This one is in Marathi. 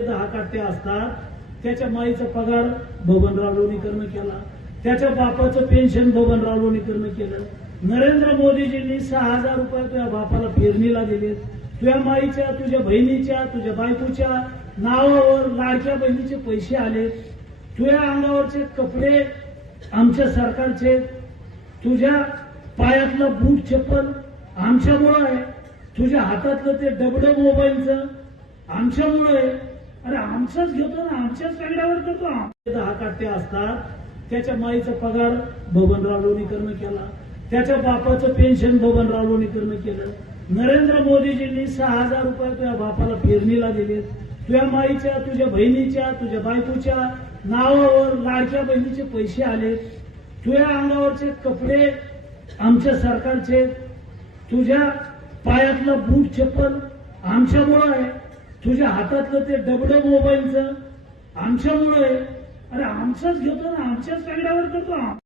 दहा काट्या असतात. त्याच्या माईचा पगार बबनराव लोणीकरनं केला. त्याच्या बापाचं पेन्शन बबनराव लोणीकरनं केलं. नरेंद्र मोदीजींनी सहा हजार रुपये तुझ्या बापाला पेरणीला दिले तुझ्या माईच्या तुझ्या बहिणीच्या तुझ्या बायकोच्या नावावर लाडक्या बहिणीचे पैसे आले तुझ्या अंगावरचे कपडे आमच्या सरकारचे तुझ्या पायातलं बूट चप्पल आमच्यामुळं आहे. तुझ्या हातातलं ते डबडं मोबाईलचं आमच्यामुळं आहे. अरे आमचंच घेतो ना आमच्याच सगळ्यावर करतो आमचे दहा काट्या असतात. त्याच्या माईचा पगार बबनराव लोणीकरनं केला. त्याच्या बापाचं पेन्शन बबनराव लोणीकरनं केलं. नरेंद्र मोदीजींनी सहा हजार रुपये तुझ्या बापाला पेरणीला दिले तुझ्या माईच्या तुझ्या बहिणीच्या तुझ्या बायकोच्या नावावर लाडक्या बहिणीचे पैसे आले तुझ्या अंगावरचे कपडे आमच्या सरकारचे. तुझ्या पायातलं बूट चप्पल आमच्यामुळं आहे. तुझ्या हातातलं ते डबडं मोबाईलचं आमच्यामुळे. अरे आमचंच घेतो ना आमच्याच सगळ्यावर करतो.